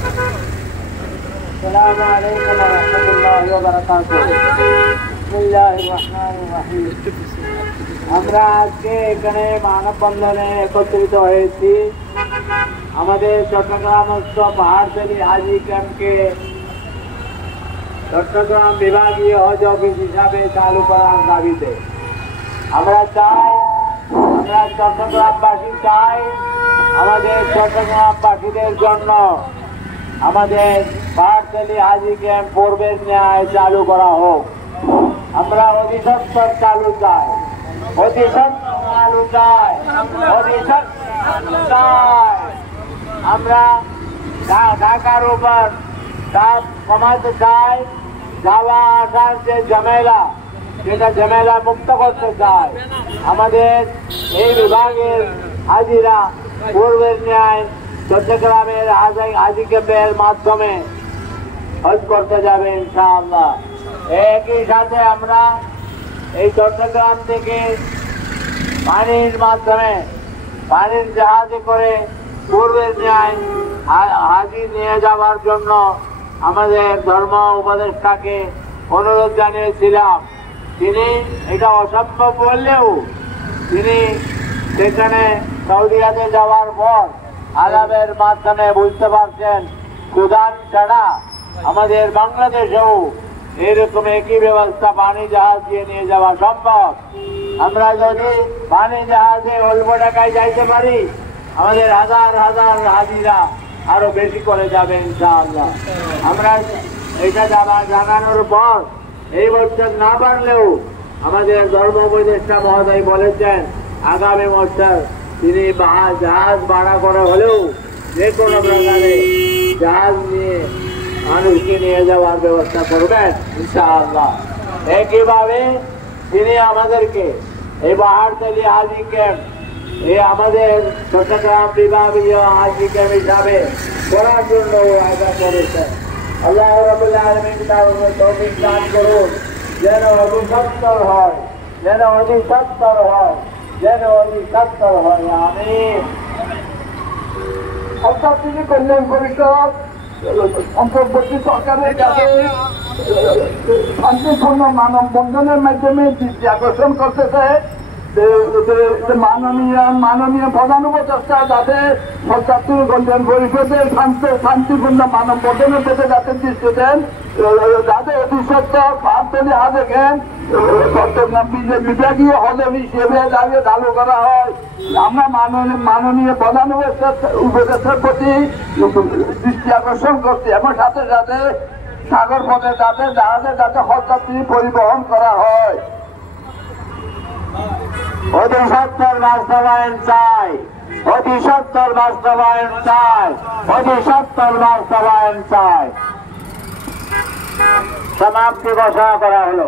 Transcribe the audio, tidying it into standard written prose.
আসসালামু আলাইকুম ওয়া রাহমাতুল্লাহি ওয়া বারাকাতুহু। বিসমিল্লাহির রহমানির রহিম। আমরা আজকে এখানে মানববন্ধনে একত্রিত হয়েছি আমাদের চট্টগ্রামস্থ পাহাড়তলী হাজি ক্যাম্পকে চট্টগ্রাম বিভাগীয় হজ অফিস হিসাবে চালু করার দাবিতে। আমরা চট্টগ্রামবাসী চাই আমাদের চট্টগ্রামবাসীদের জন্য আমাদের পাহাড়তলী হাজি ক্যাম্প পূর্বের ন্যায় চালু করা হোক। আমরা অধিসত্তর চালু চাই, আমরা ঢাকার উপর চাপ কমাতে চাই, যাওয়া আসার যে ঝামেলা সেটা ঝামেলা মুক্ত করতে চাই। আমাদের এই বিভাগের হাজিরা পূর্বের ন্যায় চট্টগ্রামের হাজি ক্যাম্পের মাধ্যমে হজ করতে যাবে ইনশাআল্লাহ। একই সাথে আমরা এই চট্টগ্রাম থেকে পানির মাধ্যমে পানির জাহাজে করে পূর্বের ন্যায় হাজি নিয়ে যাওয়ার জন্য আমাদের ধর্ম উপদেষ্টাকে অনুরোধ জানিয়েছিলাম। তিনি এটা অসম্ভব বললেও তিনি সেখানে সৌদিয়াতে যাওয়ার পর আলাপের মাধ্যমে বুঝতে পারছেন সুদান ছাড়া আমাদের বাংলাদেশেও এরকম একই ব্যবস্থা পানি জাহাজ দিয়ে নিয়ে যাওয়া সম্ভব। আমরা যদি পানি জাহাজে অল্প টাকায় যাইতে পারি আমাদের হাজার হাজার হাজিরা আরো বেশি করে যাবে ইনশাআল্লাহ। আমরা এটা জানানোর পর এই বছর না পারলেও আমাদের ধর্ম উপদেষ্টা মহোদয় বলেছেন আগামী বছর তিনি জাহাজ ভাড়া করে হলেও যে কোনো প্রকারে জাহাজ নিয়ে মানুষকে নিয়ে যাওয়ার ব্যবস্থা করবেন ইনশাআল্লাহ। একইভাবে তিনি আমাদেরকে এই পাহাড়তলী হাজি ক্যাম্প আমাদের চট্টগ্রাম বিভাগীয় হাজি ক্যাম্প হিসাবে করার জন্য আশা করেছেন। আল্লাহ রাব্বুল আলামিন তার তৌফিক দান করুন, যেন অধিসত্তর হয়, আমিন। অর্থনীতি কল্যাণ পরিষদ অন্তর্বর্তী সরকারের কাছে শান্তিপূর্ণ মানববন্ধনের মাধ্যমে দৃষ্টি আকর্ষণ করতেছে মাননীয় প্রধান উপদেষ্টা যাতে সরকারি কল্যাণ পরিষদের শান্তিপূর্ণ মানববন্ধনের প্রতি যাতে দৃষ্টি দেন, যাতে অধিসত্তর পাহাড়তলী হাজি ক্যাম্প চট্টগ্রাম বিভাগীয় হজ হিসেবে চালু করা হয়। আমরা মাননীয় প্রধান উপদেষ্টার প্রতি দৃষ্টি আকর্ষণ করছি এবং সাথে সাথে সাগর পথে যাতে জাহাজে যাতে হজযাত্রী পরিবহন করা হয়। অধিসত্তর বাস্তবায়ন চাই। সমাপ্তি ঘোষণা করা হলো।